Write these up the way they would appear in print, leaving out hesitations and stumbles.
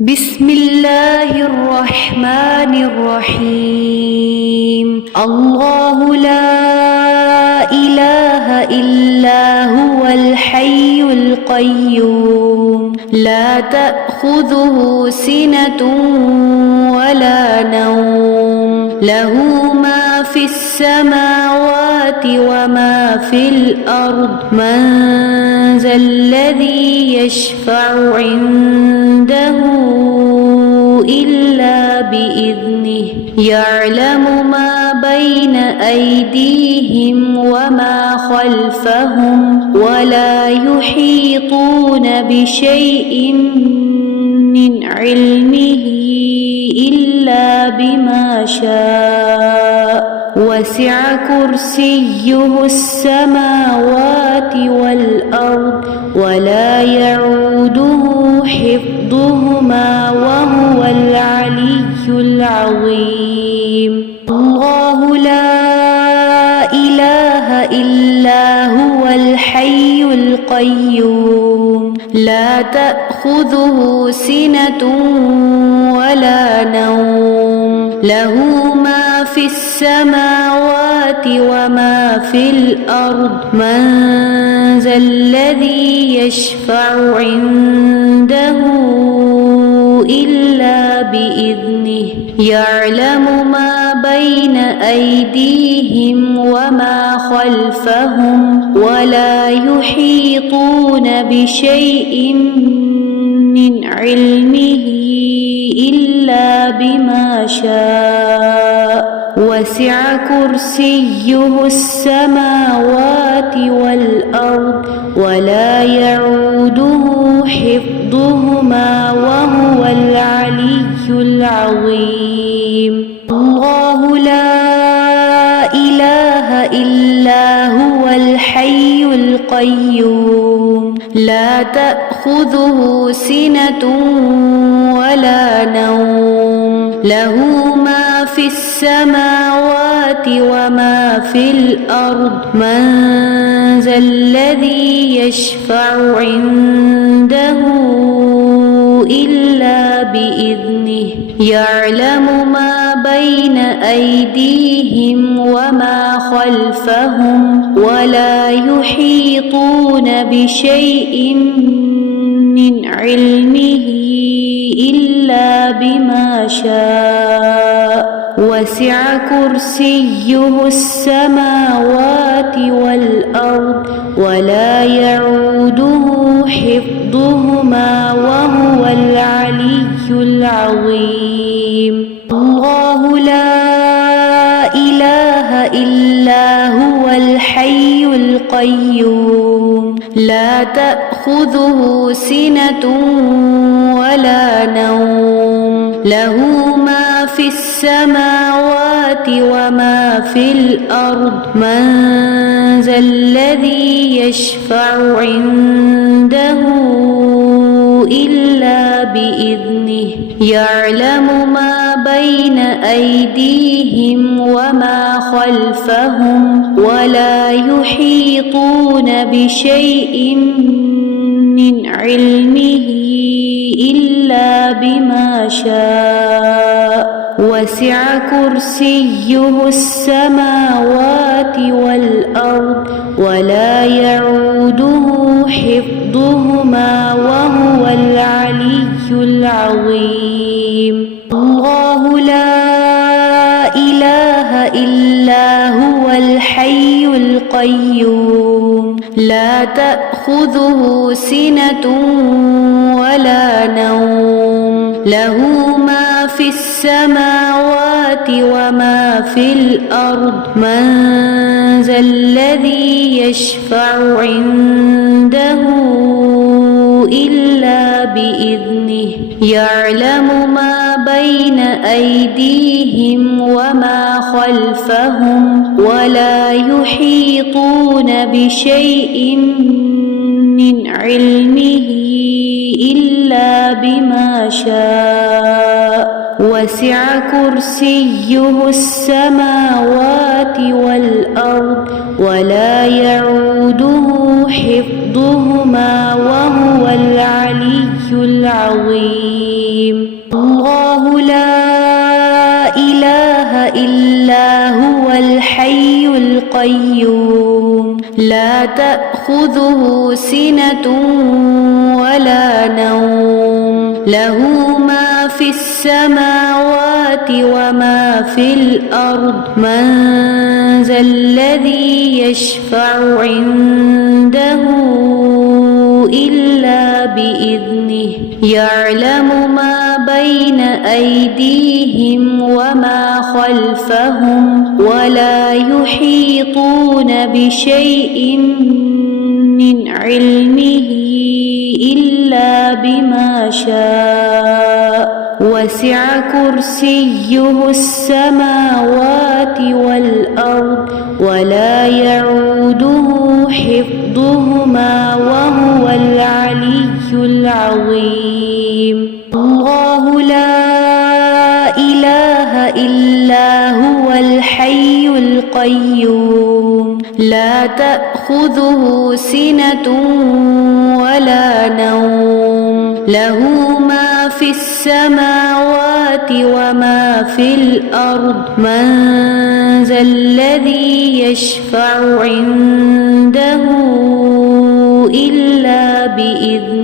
بسم الله الرحمن الرحيم. الله لا إله إلا هو الحي القيوم لا تأخذه سنة ولا نوم له ما في السماوات وما في الأرض من ذا الذي يشفع عنده إلا بإذنه يعلم ما بين أيديهم وما خلفهم ولا يحيطون بشيء من علمه إلا بما شاء وسع كرسيه السماوات والأرض ولا يعوده حفظهما وهو العلي العظيم. الله لا إله إلا هو الحي القيوم لا تأخذه سنة ولا نوم له ما في السماوات وما في الأرض من ذا الذي يشفع عنده إلا بإذنه يعلم ما بين أيديهم وما خلفهم ولا يحيطون بشيء من علمه إلا بما شاء وسع كرسيه السماوات والأرض ولا يعوده حفظهما وهو العلي العظيم. الله لا إله إلا هو الحي القيوم لا تأخذه سنة ولا نوم له ما في السماوات وما في الأرض من ذا الذي يشفع عنده إلا بإذنه يعلم ما بين أيديهم وما خلفهم ولا يحيطون بشيء من علمه إلا بما شاء وسع كرسيه السماوات والأرض ولا يعوده حفظهما وهو العلي العظيم. الله لا إله إلا هو الحي القيوم لا تأخذه سنة ولا نوم له ما في السماوات وما في الأرض من ذا الذي يشفع عنده إلا بإذنه يعلم ما بين أيديهم وما خلفهم ولا يحيطون بشيء من علمه إلا بما شاء وسع كرسيه السماوات والأرض ولا يعوده حفظهما وهو العلي العظيم. الله لا إله إلا هو الحي القيوم لا تأخذه سنة ولا نوم له ما في السماوات وما في الأرض من ذا الذي يشفع عنده إلا بإذنه يعلم ما بين أيديهم وما خلفهم ولا يحيطون بشيء من علمه إلا بما شاء وسع كرسيه السماوات والأرض ولا يعوده حفظهما وهو العلي العظيم. الله لا إله إلا هو الحي القيوم لا تأخذه سنة ولا نوم له ما في السماوات وما في الأرض من ذا الذي يشفع عنده إلا بإذنه يعلم ما بين أيديهم وما خلفهم ولا يحيطون بشيء من علمه إلا بما شاء وسع كرسيه السماوات والأرض ولا يعوده حفظهما وهو العلي العظيم. الله لا إله إلا هو الحي القيوم لا تأخذه سنة ولا نوم له ما في السماوات وما في الأرض من ذا الذي يشفع عنده إلا بإذنه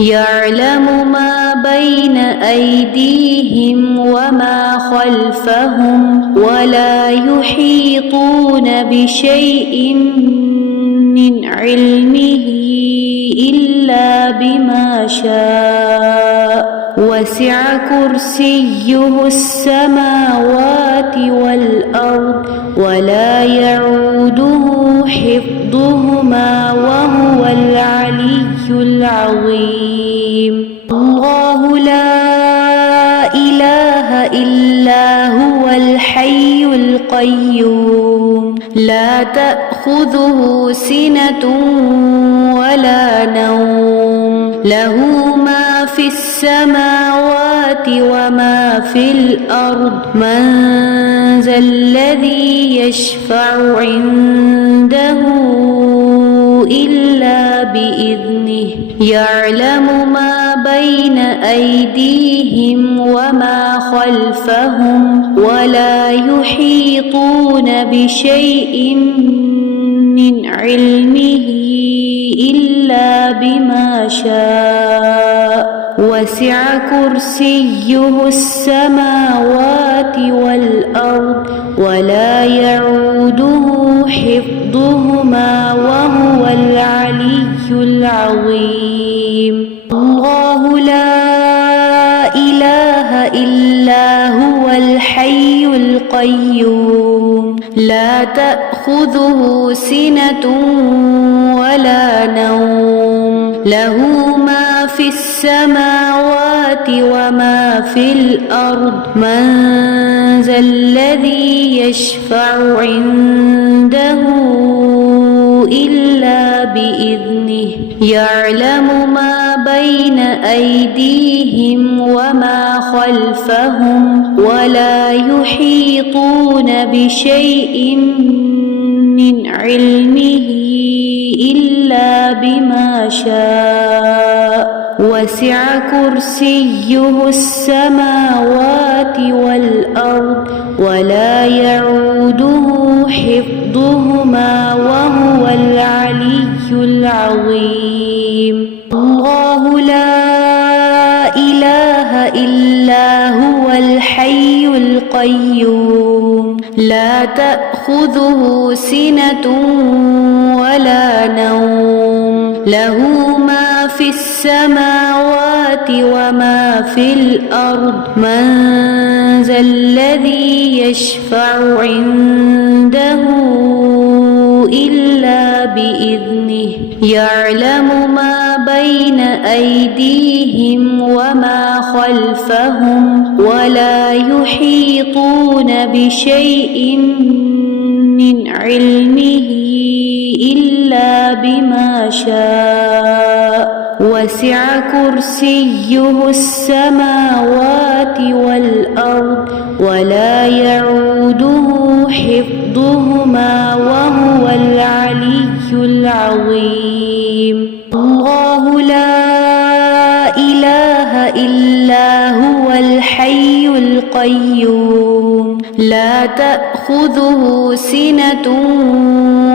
يعلم ما بين أيديهم وما خلفهم ولا يحيطون بشيء من علمه إلا بما شاء وسع كرسيه السماوات والأرض ولا يعوده حفظهما وهو العلي العظيم. الله لا إله إلا هو الحي القيوم لا تأخذه سنة ولا نوم له ما في السماوات وما في الأرض من ذا الذي يشفع عنده إلا بإذنه يعلم ما بين أيديهم وما خلفهم ولا يحيطون بشيء من علمه إلا بما شاء وسع كرسيه السماوات والأرض ولا يعوده حفظهما وهو العلي العظيم. الله لا إله إلا هو الحي القيوم لا تأخذه سنة ولا نوم له ما في السماوات وما في الأرض من ذا الذي يشفع عنده إلا بإذنه يعلم ما بين أيديهم وما خلفهم ولا يحيطون بشيء من علمه إلا بما شاء وسع كرسيه السماوات والأرض ولا يعوده حفظهما وهو العلي العظيم. الله لا إله إلا هو الحي القيوم لا تأخذه سنة ولا نوم له ما في السماوات وما في الأرض من ذا الذي يشفع عنده إلا بإذنه يعلم ما بين أيديهم وما خلفهم ولا يحيطون بشيء من علمه إلا بما شاء وسع كرسيه السماوات والأرض ولا يعوده حفظهما وهو العلي العظيم. الله لا إله الحي القيوم لا تأخذه سنة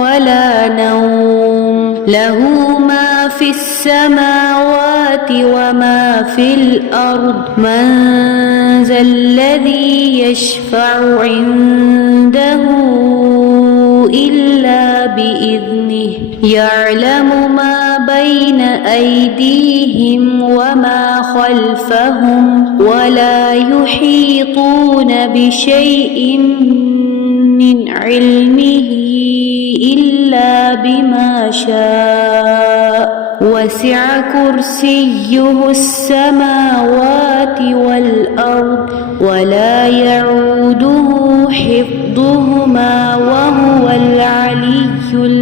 ولا نوم له ما في السماوات وما في الأرض من ذا الذي يشفع عنده إلا بإذنه يعلم ما بين أيديهم وما خلفهم ولا يحيطون بشيء من علمه إلا بما شاء وسع كرسيه السماوات والأرض ولا يعوده حفظهما وهو العلي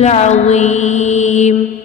العظيم.